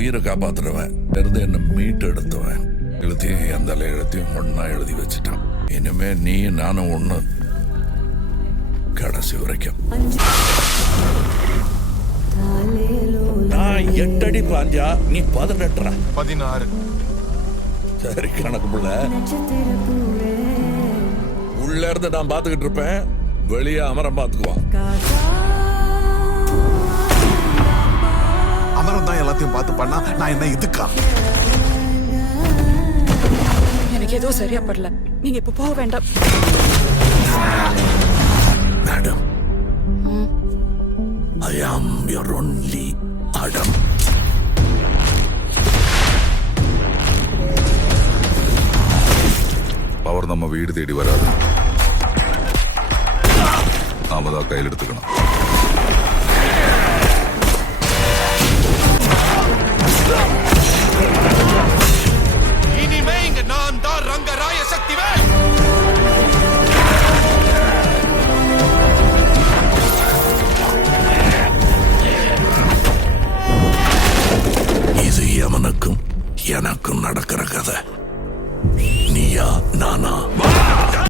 உயிரை காப்பாத்துறவன் இருந்து என்ன மீட்டு எடுத்துவன் எழுத்தையும் எந்த எழுத்தையும் ஒன்னா எழுதி வச்சுட்டான். இனிமே நீ நானும் ஒண்ணு கடைசி வரைக்கும். நான் 8 அடி பாஞ்சா நீ 18. 16. சரி கணக்கு புள்ள. உள்ள இருந்து நான் பாத்துக்கிட்டு இருப்பேன், வெளியே அமரம் பாத்துக்குவான். அமரம் தான் எல்லாத்தையும் பார்த்து பண்ணா நான் என்ன இதுக்கா? எனக்கு ஏதோ சரியா படல. நீங்க இப்ப போக வேண்டாம். Madam, I am your only Adam. Power நம்ம வீடு தேடி வராது, நாம தான் கையில் எடுத்துக்கணும். இனிமே இங்க நான் தான் ரங்கராய சக்திவேல். இது எவனுக்கும் எனக்கும் நடக்கிற கதை. நீயா நானா